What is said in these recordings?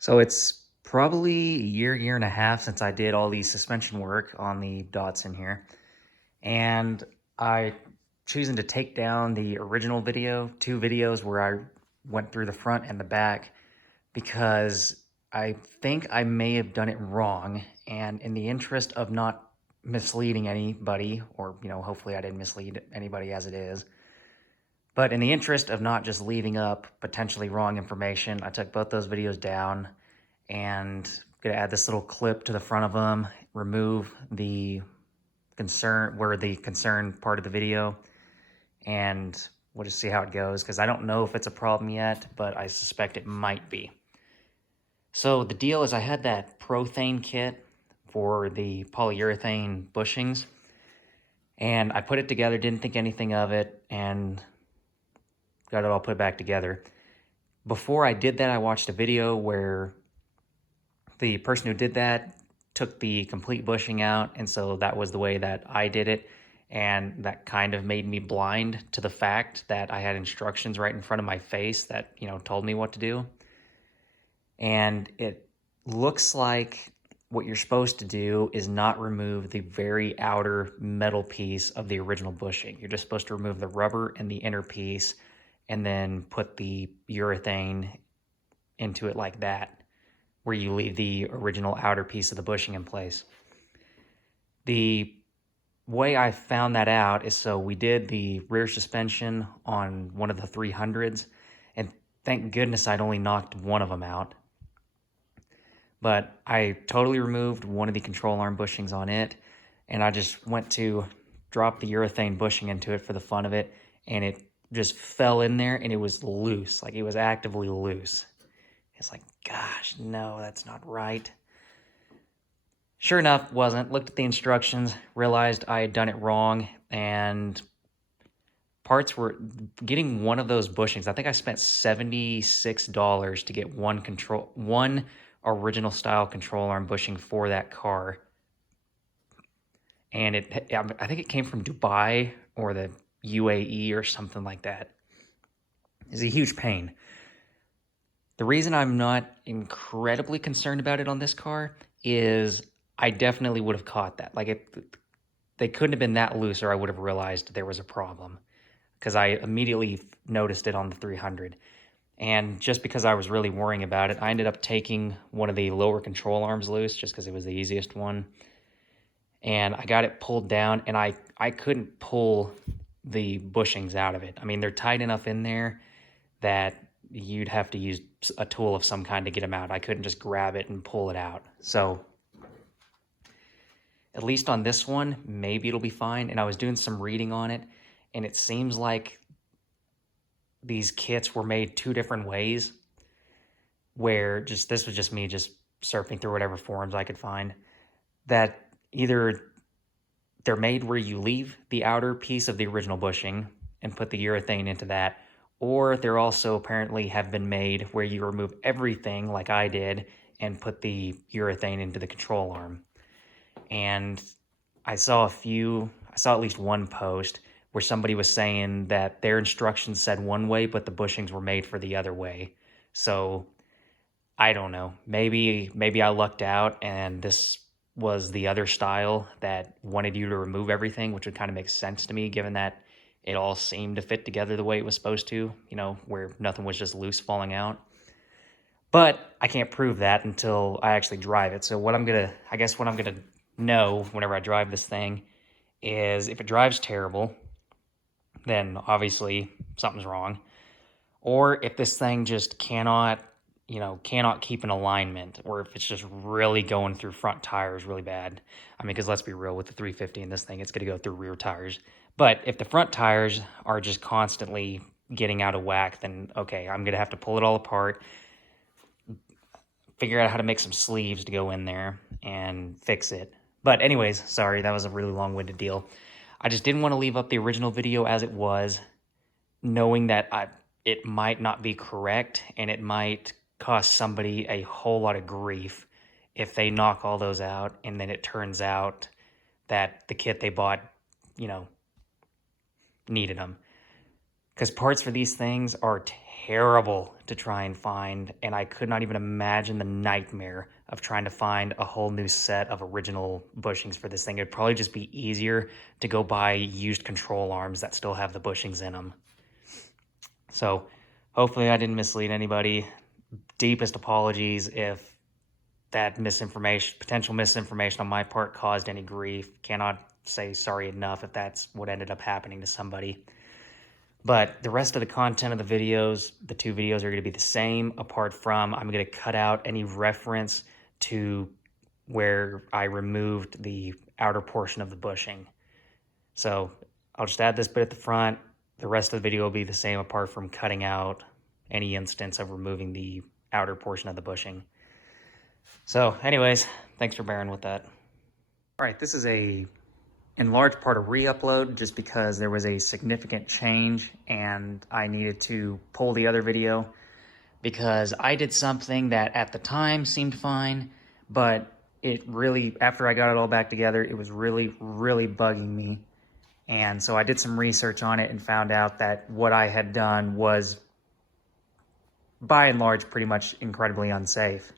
So it's probably a year and a half since I did all the suspension work on the Datsun here. And I choosing to take down the original video, two videos where I went through the front and the back because I think I may have done it wrong. And in the interest of not misleading anybody, or, hopefully I didn't mislead anybody as it is, but in the interest of not just leaving up potentially wrong information, I took both those videos down and gonna add this little clip to the front of them, remove the concern part of the video, and we'll just see how it goes because I don't know if it's a problem yet, but I suspect it might be. So the deal is I had that Prothane kit for the polyurethane bushings, and I put it together, didn't think anything of it, and got it all put back together. Before I did that, I watched a video where the person who did that took the complete bushing out, and so that was the way that I did it, and that kind of made me blind to the fact that I had instructions right in front of my face that, told me what to do. And it looks like what you're supposed to do is not remove the very outer metal piece of the original bushing. You're just supposed to remove the rubber and the inner piece and then put the urethane into it like that, where you leave the original outer piece of the bushing in place. The way I found that out is, so we did the rear suspension on one of the 300s, and thank goodness I'd only knocked one of them out. But I totally removed one of the control arm bushings on it, and I just went to drop the urethane bushing into it for the fun of it, and it just fell in there, and it was loose, like it was actively loose. It's like, gosh, no, that's not right. Sure enough, wasn't. Looked at the instructions, realized I had done it wrong, and parts were getting one of those bushings. I think I spent $76 to get one original style control arm bushing for that car. And I think it came from Dubai or the UAE or something like that. It's a huge pain. The reason I'm not incredibly concerned about it on this car is I definitely would have caught that. They couldn't have been that loose, or I would have realized there was a problem, because I immediately noticed it on the 300. And just because I was really worrying about it, I ended up taking one of the lower control arms loose just because it was the easiest one. And I got it pulled down, and I couldn't pull the bushings out of it. I mean, they're tight enough in there that you'd have to use a tool of some kind to get them out. I couldn't just grab it and pull it out. So at least on this one, maybe it'll be fine. And I was doing some reading on it, and it seems like these kits were made two different ways, where this was just me just surfing through whatever forums I could find, that either they're made where you leave the outer piece of the original bushing and put the urethane into that, or they're also apparently have been made where you remove everything like I did and put the urethane into the control arm. And I saw at least one post where somebody was saying that their instructions said one way, but the bushings were made for the other way. So I don't know. Maybe I lucked out and this was the other style that wanted you to remove everything, which would kind of make sense to me, given that it all seemed to fit together the way it was supposed to, where nothing was just loose falling out. But I can't prove that until I actually drive it. So what I'm gonna know whenever I drive this thing is, if it drives terrible, then obviously something's wrong. Or if this thing just cannot keep an alignment, or if it's just really going through front tires really bad. I mean, because let's be real, with the 350 in this thing, it's going to go through rear tires. But if the front tires are just constantly getting out of whack, then okay, I'm going to have to pull it all apart, figure out how to make some sleeves to go in there, and fix it. But anyways, sorry, that was a really long-winded deal. I just didn't want to leave up the original video as it was, knowing that it might not be correct, and it might cost somebody a whole lot of grief if they knock all those out and then it turns out that the kit they bought, needed them. because parts for these things are terrible to try and find, and I could not even imagine the nightmare of trying to find a whole new set of original bushings for this thing. It'd probably just be easier to go buy used control arms that still have the bushings in them. So hopefully I didn't mislead anybody. Deepest apologies if that potential misinformation on my part caused any grief. Cannot say sorry enough if that's what ended up happening to somebody. But the rest of the content of the videos, the 2 videos are going to be the same, apart from I'm going to cut out any reference to where I removed the outer portion of the bushing. So I'll just add this bit at the front. The rest of the video will be the same, apart from cutting out any instance of removing the outer portion of the bushing. So anyways, thanks for bearing with that. All right, this is in large part a re-upload, just because there was a significant change and I needed to pull the other video because I did something that at the time seemed fine, but it really, after I got it all back together, it was really, really bugging me. And so I did some research on it and found out that what I had done was, by and large, pretty much incredibly unsafe.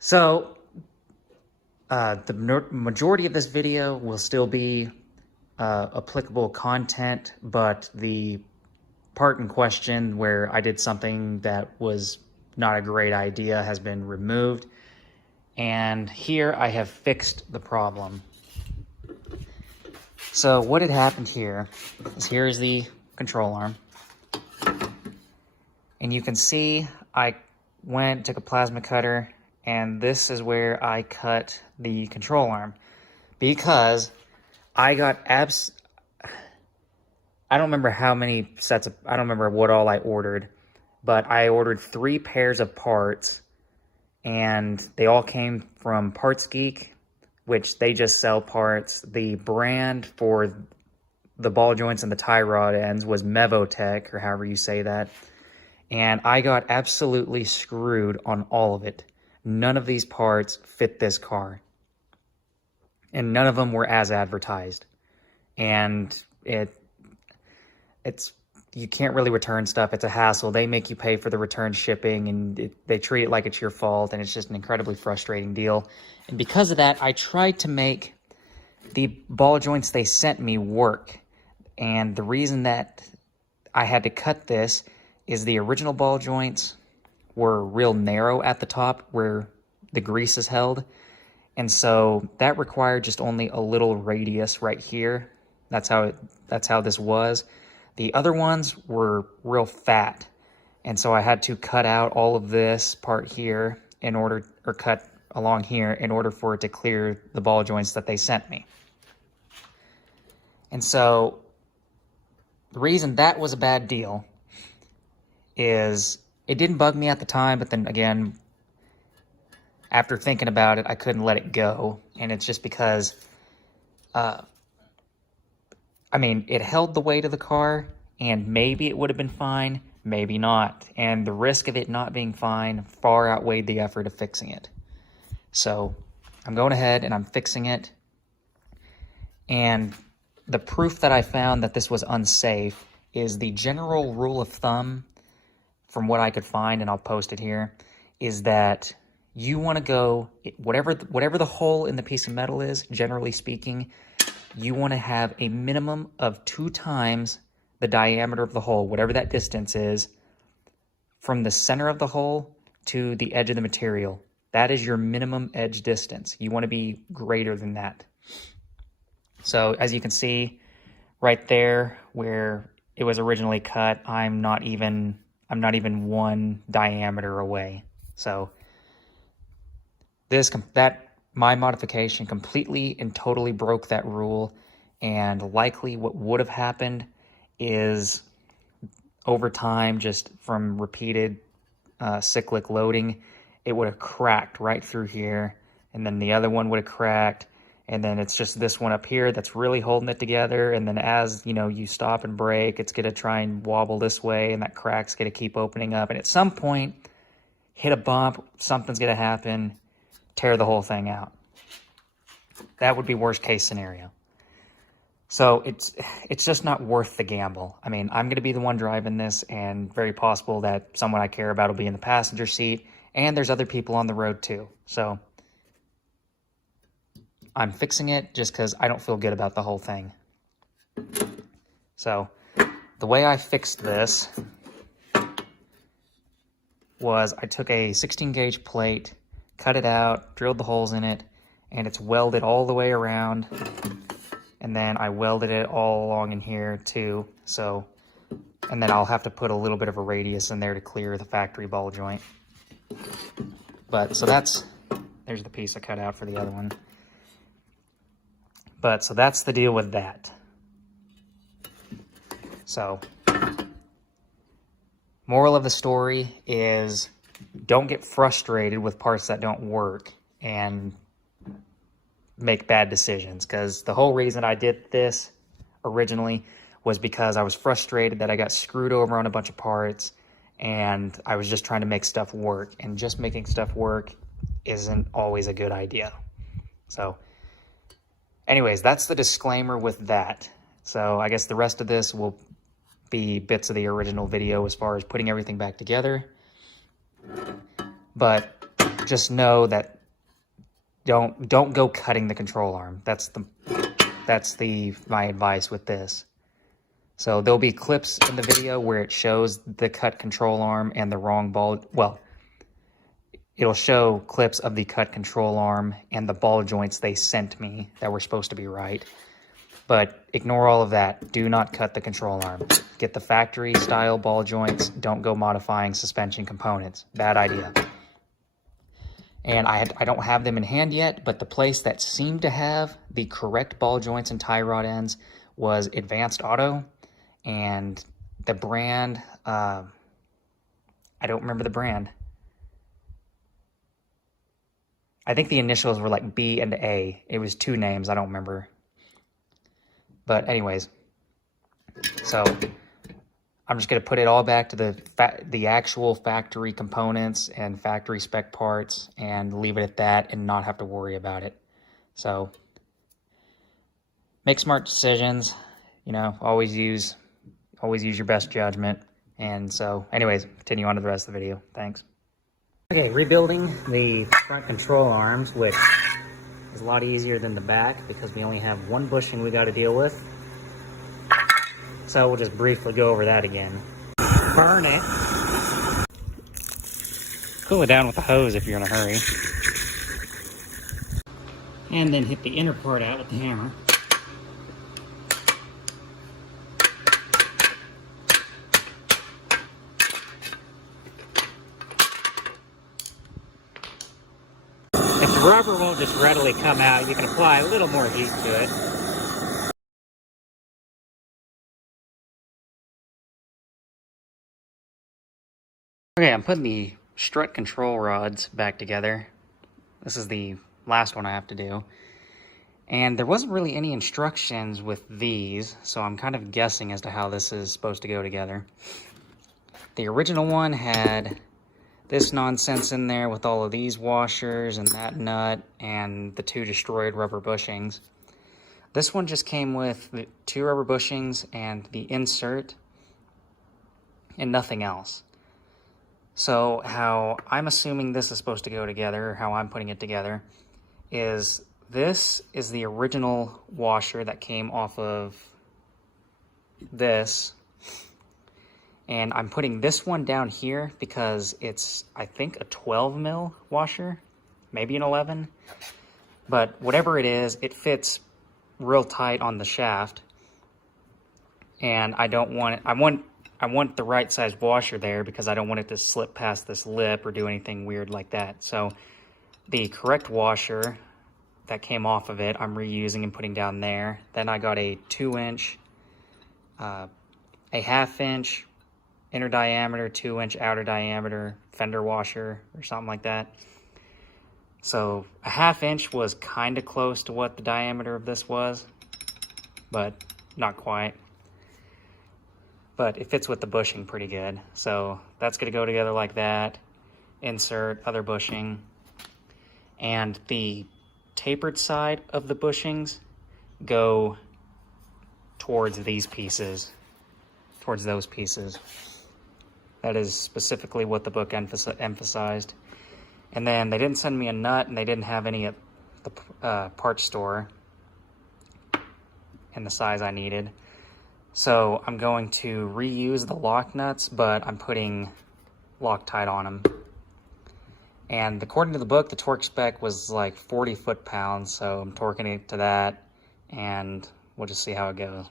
So the majority of this video will still be applicable content, but the part in question where I did something that was not a great idea has been removed. And here I have fixed the problem. So what had happened here is the control arm. And you can see I took a plasma cutter, and this is where I cut the control arm, because I got I don't remember how many sets of, I don't remember what all I ordered, but I ordered 3 pairs of parts, and they all came from Parts Geek, which they just sell parts. The brand for the ball joints and the tie rod ends was Mevotech, or however you say that. And I got absolutely screwed on all of it. None of these parts fit this car. And none of them were as advertised. And it's you can't really return stuff. It's a hassle. They make you pay for the return shipping, and they treat it like it's your fault, and it's just an incredibly frustrating deal. And because of that, I tried to make the ball joints they sent me work. And the reason that I had to cut this is the original ball joints were real narrow at the top where the grease is held. And so that required just only a little radius right here. That's how this was. The other ones were real fat. And so I had to cut out all of this part here or cut along here in order for it to clear the ball joints that they sent me. And so the reason that was a bad deal is it didn't bug me at the time, but then again, after thinking about it, I couldn't let it go. And it's just because, I mean, it held the weight of the car, and maybe it would have been fine, maybe not. And the risk of it not being fine far outweighed the effort of fixing it. So I'm going ahead and I'm fixing it. And the proof that I found that this was unsafe is the general rule of thumb, from what I could find, and I'll post it here, is that you want to go, whatever the hole in the piece of metal is, generally speaking, you want to have a minimum of 2 times the diameter of the hole, whatever that distance is, from the center of the hole to the edge of the material. That is your minimum edge distance. You want to be greater than that. So as you can see right there where it was originally cut, I'm not even 1 diameter away. So my modification completely and totally broke that rule, and likely what would have happened is over time, just from repeated cyclic loading, it would have cracked right through here, and then the other one would have cracked, and then it's just this one up here that's really holding it together, and then as you stop and brake, it's going to try and wobble this way, and that crack's going to keep opening up, and at some point hit a bump, something's going to happen, tear the whole thing out. That would be worst case scenario. So it's just not worth the gamble. I mean, I'm going to be the one driving this, and very possible that someone I care about will be in the passenger seat, and there's other people on the road too. So I'm fixing it just because I don't feel good about the whole thing. So the way I fixed this was I took a 16 gauge plate, cut it out, drilled the holes in it, and it's welded all the way around. And then I welded it all along in here too. So, and then I'll have to put a little bit of a radius in there to clear the factory ball joint. But so there's the piece I cut out for the other one. But so that's the deal with that. So, moral of the story is don't get frustrated with parts that don't work and make bad decisions, because the whole reason I did this originally was because I was frustrated that I got screwed over on a bunch of parts, and I was just trying to make stuff work, and just making stuff work isn't always a good idea. So anyways, that's the disclaimer with that. So I guess the rest of this will be bits of the original video as far as putting everything back together. But just know that don't go cutting the control arm. That's my advice with this. So there'll be clips in the video where it shows the cut control arm and the wrong ball. Well, it'll show clips of the cut control arm and the ball joints they sent me that were supposed to be right. But ignore all of that. Do not cut the control arm. Get the factory style ball joints. Don't go modifying suspension components. Bad idea. And I don't have them in hand yet, but the place that seemed to have the correct ball joints and tie rod ends was Advanced Auto. And the brand, I don't remember the brand. I think the initials were like B and A. It was two names, I don't remember. But anyways, so I'm just going to put it all back to the actual factory components and factory spec parts and leave it at that and not have to worry about it. So make smart decisions, you know, always use your best judgment. And so anyways, continue on to the rest of the video. Thanks. Okay, rebuilding the front control arms, which is a lot easier than the back because we only have one bushing we got to deal with. So we'll just briefly go over that again. Burn it. Cool it down with a hose if you're in a hurry. And then hit the inner part out with the hammer. If the rubber won't just readily come out, you can apply a little more heat to it. Okay, I'm putting the strut control rods back together. This is the last one I have to do. And there wasn't really any instructions with these, so I'm kind of guessing as to how this is supposed to go together. The original one had this nonsense in there with all of these washers and that nut and the two destroyed rubber bushings. This one just came with the two rubber bushings and the insert and nothing else. So how I'm assuming this is supposed to go together, or how I'm putting it together, is this is the original washer that came off of this. And I'm putting this one down here because it's, I think, a 12 mil washer, maybe an 11. But whatever it is, it fits real tight on the shaft. And I don't want it, I want the right size washer there because I don't want it to slip past this lip or do anything weird like that. So the correct washer that came off of it, I'm reusing and putting down there. Then I got a 2-inch, a 1/2 inch inner diameter, 2-inch outer diameter fender washer or something like that. So a 1/2 inch was kind of close to what the diameter of this was, but not quite. But it fits with the bushing pretty good. So that's going to go together like that. Insert, other bushing. And the tapered side of the bushings go towards these pieces, towards those pieces. That is specifically what the book emphasized. And then they didn't send me a nut, and they didn't have any at the parts store in the size I needed. So I'm going to reuse the lock nuts, but I'm putting Loctite on them. And according to the book, the torque spec was like 40 foot-pounds, so I'm torquing it to that, and we'll just see how it goes.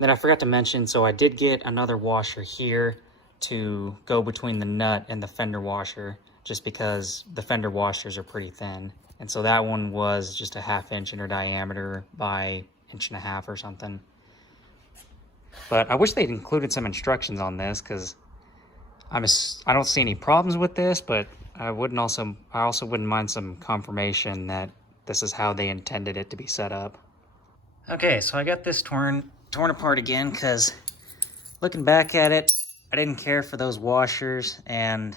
Then I forgot to mention, so I did get another washer here to go between the nut and the fender washer, just because the fender washers are pretty thin. And so that one was just a 1/2 inch in diameter by 1.5 inches or something. But I wish they'd included some instructions on this, because I don't see any problems with this, but I also wouldn't mind some confirmation that this is how they intended it to be set up. Okay, so I got this torn apart again, because looking back at it, I didn't care for those washers, and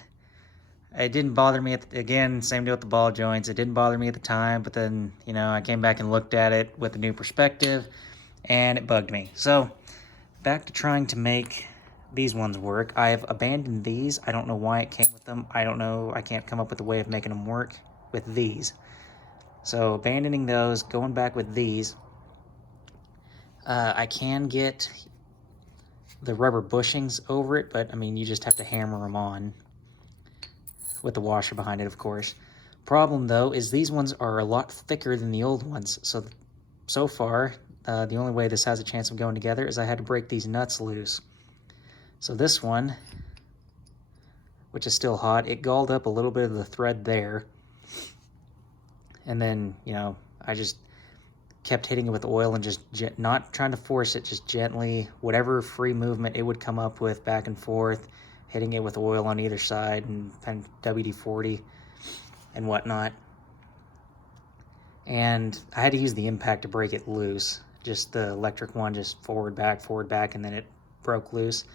it didn't bother me again, same deal with the ball joints. It didn't bother me at the time, but then, you know, I came back and looked at it with a new perspective, and it bugged me. So back to trying to make these ones work. I've abandoned these. I don't know why it came with them. I don't know. I can't come up with a way of making them work with these. So abandoning those, going back with these. I can get the rubber bushings over it, but I mean, you just have to hammer them on with the washer behind it, of course. Problem though is these ones are a lot thicker than the old ones. So far, the only way this has a chance of going together is I had to break these nuts loose. So this one, which is still hot, it galled up a little bit of the thread there. And then, you know, I just kept hitting it with oil and just not trying to force it, just gently, whatever free movement it would come up with, back and forth, hitting it with oil on either side and WD-40 and whatnot. And I had to use the impact to break it loose. Just the electric one, just forward, back, and then it broke loose.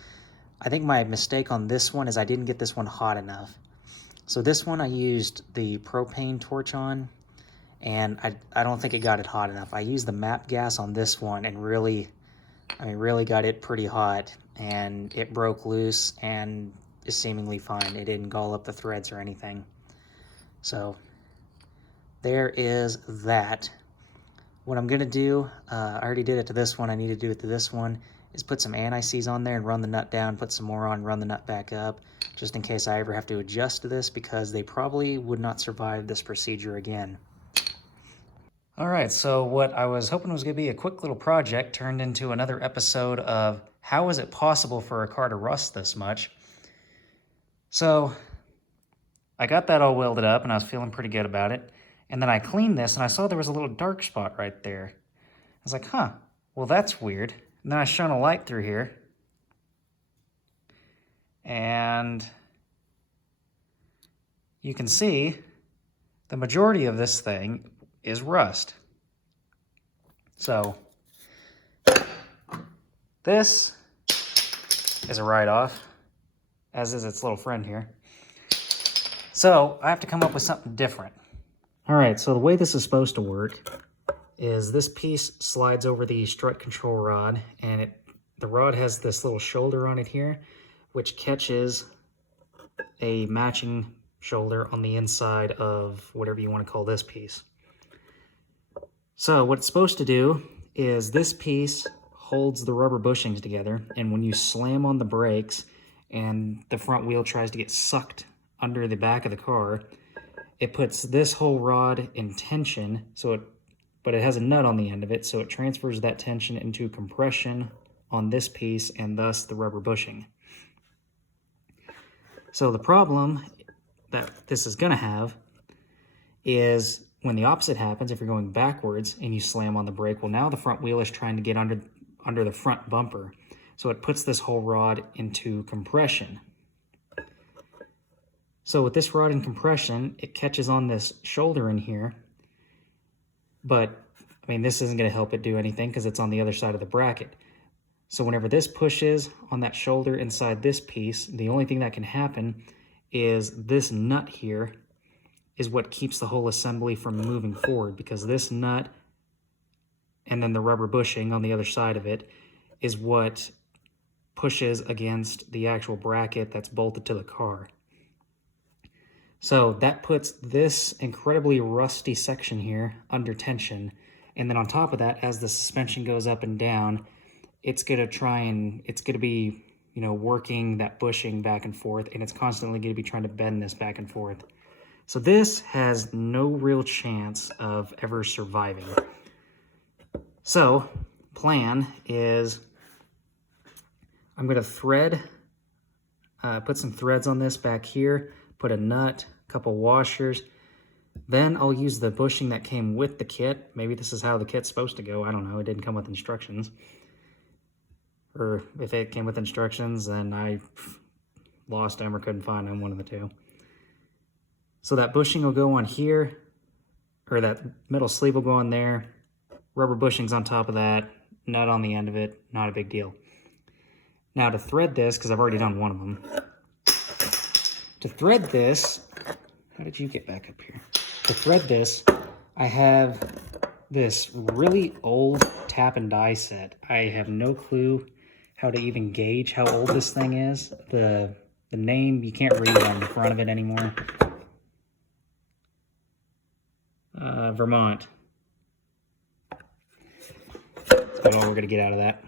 I think my mistake on this one is I didn't get this one hot enough. So this one I used the propane torch on, and I don't think it got it hot enough. I used the MAP gas on this one and really got it pretty hot, and it broke loose and is seemingly fine. It didn't gall up the threads or anything. So there is that. What I'm gonna do, I already did it to this one, I need to do it to this one, is put some anti-seize on there and run the nut down, put some more on, run the nut back up, just in case I ever have to adjust to this, because they probably would not survive this procedure again. Alright, so what I was hoping was going to be a quick little project turned into another episode of how is it possible for a car to rust this much? So I got that all welded up and I was feeling pretty good about it. And then I cleaned this and I saw there was a little dark spot right there. I was like, huh, well that's weird. And then I shone a light through here. And you can see the majority of this thing is rust. So this is a write-off, as is its little friend here. So I have to come up with something different. All right, so the way this is supposed to work is this piece slides over the strut control rod, and the rod has this little shoulder on it here, which catches a matching shoulder on the inside of whatever you want to call this piece. So what it's supposed to do is this piece holds the rubber bushings together, and when you slam on the brakes and the front wheel tries to get sucked under the back of the car, it puts this whole rod in tension, but it has a nut on the end of it, so it transfers that tension into compression on this piece and thus the rubber bushing. So the problem that this is going to have is when the opposite happens, if you're going backwards and you slam on the brake, well, now the front wheel is trying to get under the front bumper. So it puts this whole rod into compression. So with this rod in compression, it catches on this shoulder in here. But, I mean, this isn't going to help it do anything because it's on the other side of the bracket. So whenever this pushes on that shoulder inside this piece, the only thing that can happen is this nut here is what keeps the whole assembly from moving forward, because this nut and then the rubber bushing on the other side of it is what pushes against the actual bracket that's bolted to the car. So that puts this incredibly rusty section here under tension. And then on top of that, as the suspension goes up and down, it's going to be, working that bushing back and forth, and it's constantly going to be trying to bend this back and forth. So this has no real chance of ever surviving. So plan is I'm going to put some threads on this back here, put a nut, a couple washers. Then I'll use the bushing that came with the kit. Maybe this is how the kit's supposed to go. I don't know. It didn't come with instructions. Or if it came with instructions, then I lost them or couldn't find them, one of the two. So that bushing will go on here, or that metal sleeve will go on there. Rubber bushings on top of that, nut on the end of it, not a big deal. Now to thread this, because I've already done one of them. To thread this, how did you get back up here? To thread this, I have this really old tap and die set. I have no clue how to even gauge how old this thing is. The name, you can't read it on the front of it anymore. Vermont. That's about all we're gonna get out of that.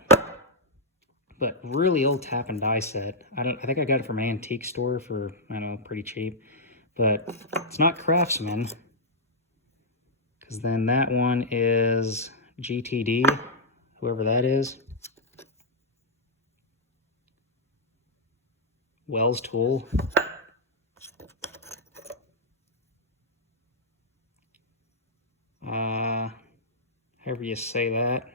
But really old tap and die set. I think I got it from an antique store for, I don't know, pretty cheap. But it's not Craftsman, because then that one is GTD, whoever that is. Wells Tool. However you say that.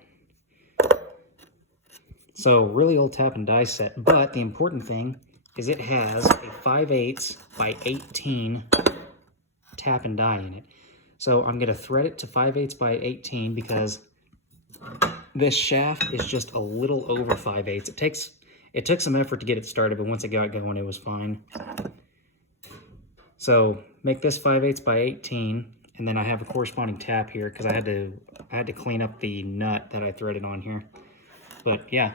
So really old tap and die set, but the important thing is it has a 5/8 by 18 tap and die in it. So I'm gonna thread it to 5/8 by 18 because this shaft is just a little over 5/8. It took some effort to get it started, but once it got going, it was fine. So make this 5/8 by 18, and then I have a corresponding tap here because I had to clean up the nut that I threaded on here. But yeah,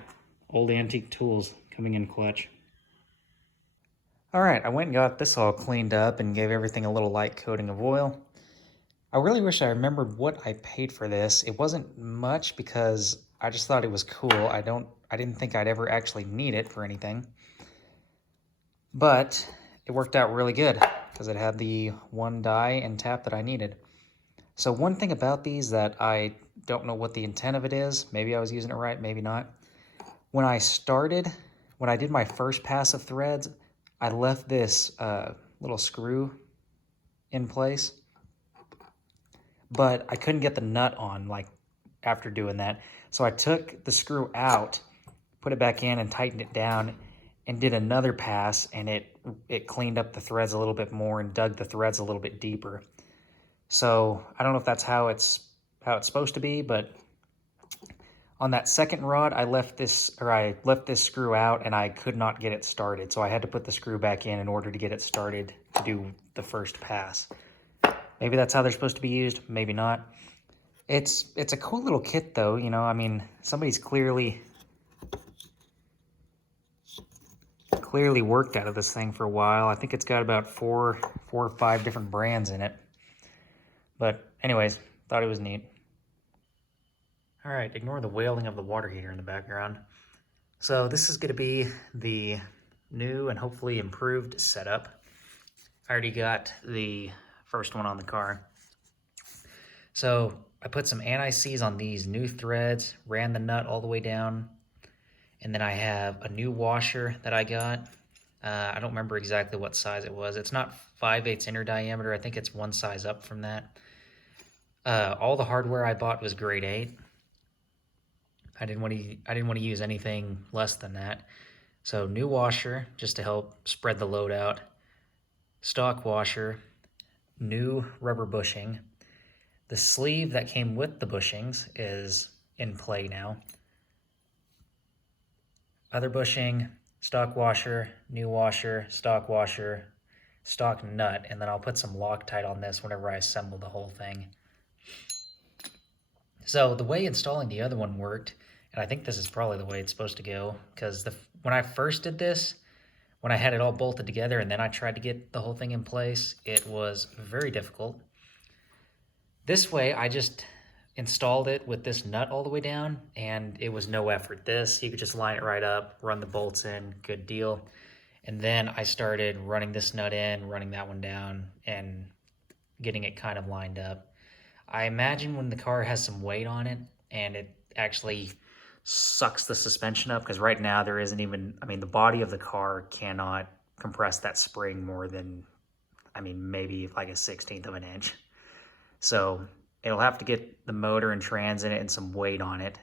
old antique tools coming in clutch. All right, I went and got this all cleaned up and gave everything a little light coating of oil. I really wish I remembered what I paid for this. It wasn't much because I just thought it was cool. I didn't think I'd ever actually need it for anything. But it worked out really good because it had the one die and tap that I needed. So one thing about these that I don't know what the intent of it is, maybe I was using it right, maybe not. When I did my first pass of threads, I left this little screw in place, but I couldn't get the nut on after doing that. So I took the screw out, put it back in and tightened it down and did another pass, and it cleaned up the threads a little bit more and dug the threads a little bit deeper. So I don't know if that's how it's supposed to be, but on that second rod, I left this screw out and I could not get it started. So I had to put the screw back in order to get it started to do the first pass. Maybe that's how they're supposed to be used, maybe not. It's a cool little kit though, I mean, somebody's clearly worked out of this thing for a while. I think it's got about four or five different brands in it. But anyways, thought it was neat. All right, ignore the wailing of the water heater in the background. So this is gonna be the new and hopefully improved setup. I already got the first one on the car. So I put some anti-seize on these new threads, ran the nut all the way down, and then I have a new washer that I got. I don't remember exactly what size it was. It's not 5/8 inner diameter. I think it's one size up from that. All the hardware I bought was grade 8. I didn't want to use anything less than that. So new washer just to help spread the load out. Stock washer, new rubber bushing. The sleeve that came with the bushings is in play now. Other bushing, stock washer, new washer, stock nut, and then I'll put some Loctite on this whenever I assemble the whole thing. So the way installing the other one worked, and I think this is probably the way it's supposed to go, because when I first did this, when I had it all bolted together and then I tried to get the whole thing in place, it was very difficult. This way, I just installed it with this nut all the way down, and it was no effort. This, you could just line it right up, run the bolts in, good deal. And then I started running this nut in, running that one down, and getting it kind of lined up. I imagine when the car has some weight on it and it actually sucks the suspension up, because right now there isn't even, I mean, the body of the car cannot compress that spring more than, I mean, maybe like a 1/16 of an inch. So it'll have to get the motor and trans in it and some weight on it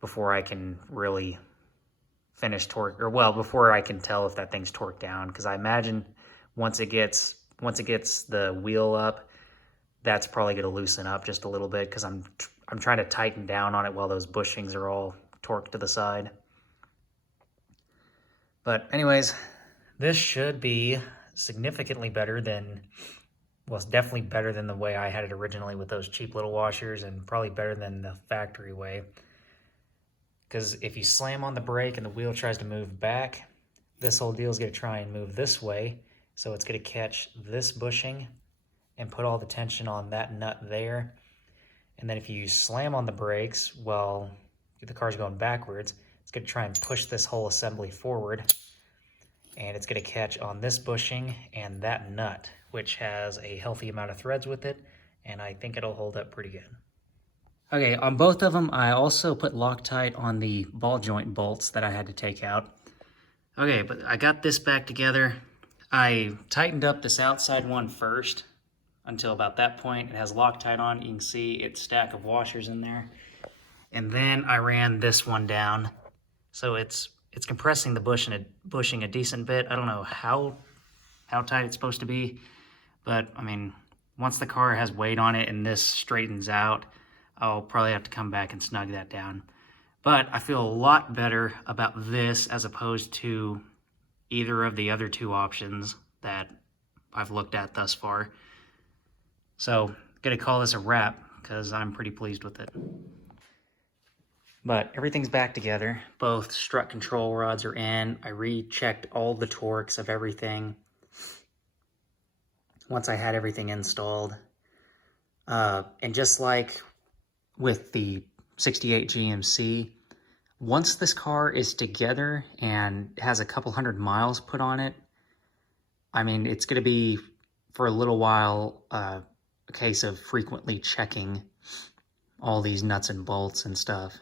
before I can really finish torque, or well, before I can tell if that thing's torqued down. Because I imagine once it gets the wheel up, that's probably going to loosen up just a little bit, because I'm trying to tighten down on it while those bushings are all torqued to the side. But anyways, this should be significantly better than, well, it's definitely better than the way I had it originally with those cheap little washers, and probably better than the factory way. Because if you slam on the brake and the wheel tries to move back, this whole deal is going to try and move this way. So it's going to catch this bushing and put all the tension on that nut there. And then if you slam on the brakes while the car's going backwards, it's going to try and push this whole assembly forward. And it's going to catch on this bushing and that nut, which has a healthy amount of threads with it. And I think it'll hold up pretty good. Okay, on both of them, I also put Loctite on the ball joint bolts that I had to take out. Okay, but I got this back together. I tightened up this outside one first until about that point. It has Loctite on. You can see its stack of washers in there. And then I ran this one down. So it's compressing the bushing a decent bit. I don't know how tight it's supposed to be, but I mean, once the car has weight on it and this straightens out, I'll probably have to come back and snug that down. But I feel a lot better about this as opposed to either of the other two options that I've looked at thus far. So I'm gonna call this a wrap because I'm pretty pleased with it. But everything's back together. Both strut control rods are in. I rechecked all the torques of everything once I had everything installed. And just like with the 68 GMC, once this car is together and has a couple 100 miles put on it, I mean, it's going to be for a little while a case of frequently checking all these nuts and bolts and stuff.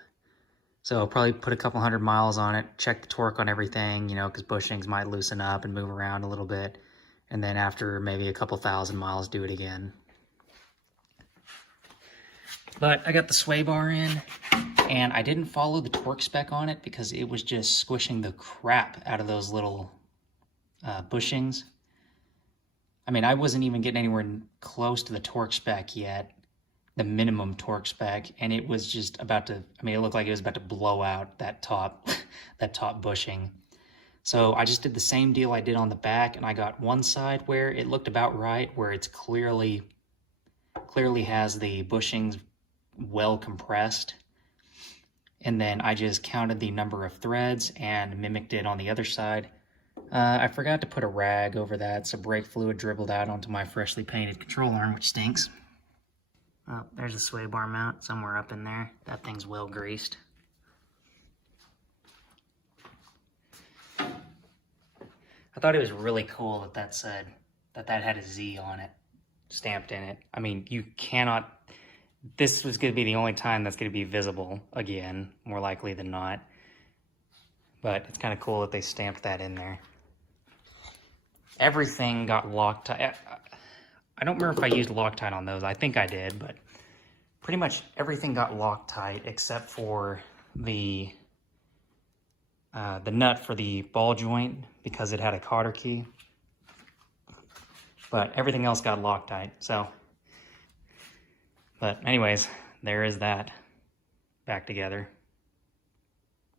So I'll probably put a couple 100 miles on it, check the torque on everything, you know, because bushings might loosen up and move around a little bit. And then after maybe a couple 1,000 miles, do it again. But I got the sway bar in, and I didn't follow the torque spec on it because it was just squishing the crap out of those little bushings. I mean, I wasn't even getting anywhere close to the torque spec yet, the minimum torque spec, and it was just about to, I mean, it looked like it was about to blow out that top, that top bushing. So I just did the same deal I did on the back, and I got one side where it looked about right, where it's clearly has the bushings well compressed, and then I just counted the number of threads and mimicked it on the other side. I forgot to put a rag over that, so brake fluid dribbled out onto my freshly painted control arm, which stinks. Oh, there's a sway bar mount somewhere up in there. That thing's well greased. I thought it was really cool that that said that had a Z on it, stamped in it. I mean, you cannot, this was going to be the only time that's going to be visible again, more likely than not. But it's kind of cool that they stamped that in there. Everything got Loctite. I don't remember if I used Loctite on those. I think I did, but pretty much everything got Loctite except for the nut for the ball joint because it had a cotter key. But everything else got Loctite, so. But anyways, there is that back together.